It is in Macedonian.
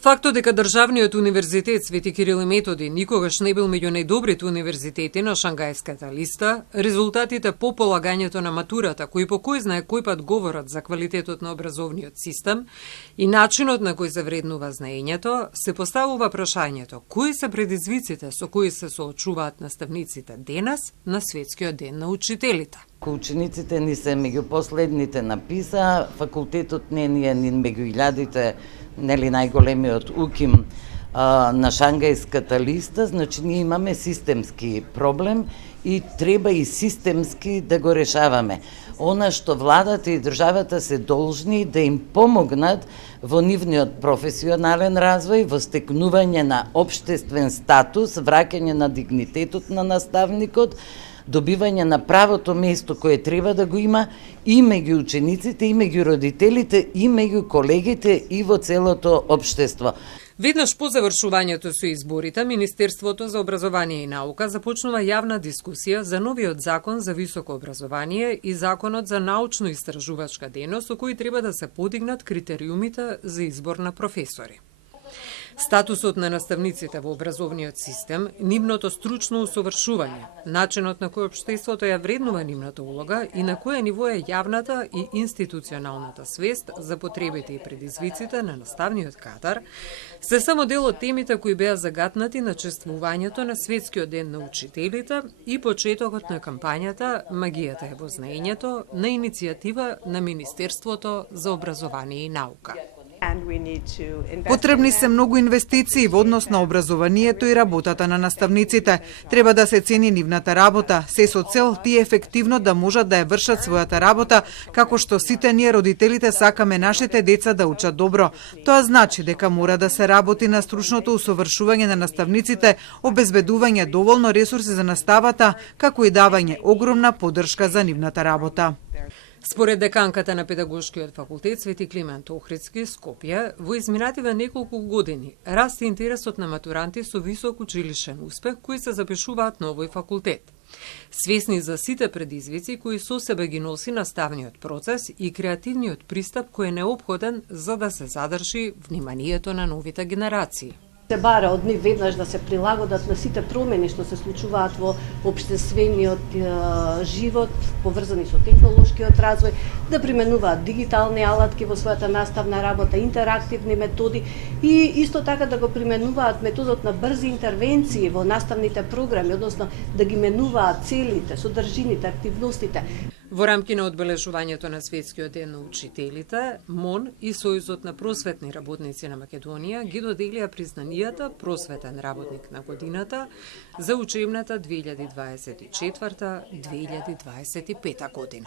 Фактот дека државниот универзитет Свети Кирил и Методи никогаш не бил меѓу најдобрите универзитети на Шангајската листа, резултатите по полагањето на матурата, кои по кој знае кој пат говорат за квалитетот на образовниот систем и начинот на кој се вреднува знаењето, се поставува прашањето кои се предизвиците со кои се соочуваат наставниците денес на Светскиот ден на учителите. Учениците ни се меѓу последните на ПИСА, факултетот не е ни меѓу илјадите, нели најголемиот УКИМ на Шангајската листа, значи ние имаме системски проблем и треба и системски да го решаваме. Она што владата и државата се должни да им помогнат во нивниот професионален развој, во стекнување на општествен статус, враќање на дигнитетот на наставникот, добивање на правото место кое треба да го има и меѓу учениците, и меѓу родителите, и меѓу колегите, и во целото општество. Веднаш по завршувањето со изборите, Министерството за образование и наука започнува јавна дискусија за новиот закон за високо образование и законот за научно-истражувачка дејност, со кои треба да се подигнат критериумите за избор на професори. Статусот на наставниците во образовниот систем, нивното стручно усовршување, начинот на кој општеството ја вреднува нивната улога и на кое ниво е јавната и институционалната свест за потребите и предизвиците на наставниот кадар, се само дел од темите кои беа загатнати на чествувањето на Светскиот ден на учителите и почетокот на кампањата "Магијата е во знаењето" на иницијатива на Министерството за образование и наука. Потребни се многу инвестиции во однос на образованието и работата на наставниците. Треба да се цени нивната работа, се со цел тие ефективно да можат да ја вршат својата работа, како што сите ние родителите сакаме нашите деца да учат добро. Тоа значи дека мора да се работи на стручното усовршување на наставниците, обезбедување доволно ресурси за наставата, како и давање огромна поддршка за нивната работа. Според деканката на Педагошкиот факултет Свети Климент Охридски, Скопје, во изминативе неколку години расте интересот на матуранти со висок училишен успех кои се запишуваат на овој факултет. Свесни за сите предизвици кои со себе ги носи наставниот процес и креативниот пристап кој е неопходен за да се задржи вниманието на новите генерации. Се бара од нив веднаш да се прилагодат на сите промени што се случуваат во општествениот живот, поврзани со технолошкиот развој, да применуваат дигитални алатки во својата наставна работа, интерактивни методи и исто така да го применуваат методот на брзи интервенции во наставните програми, односно да ги менуваат целите, содржините, активностите. Во рамки на одбележувањето на Светскиот ден на учителите, МОН и Сојузот на просветни работници на Македонија ги доделија признанијата просветен работник на годината за учебната 2024-2025 година.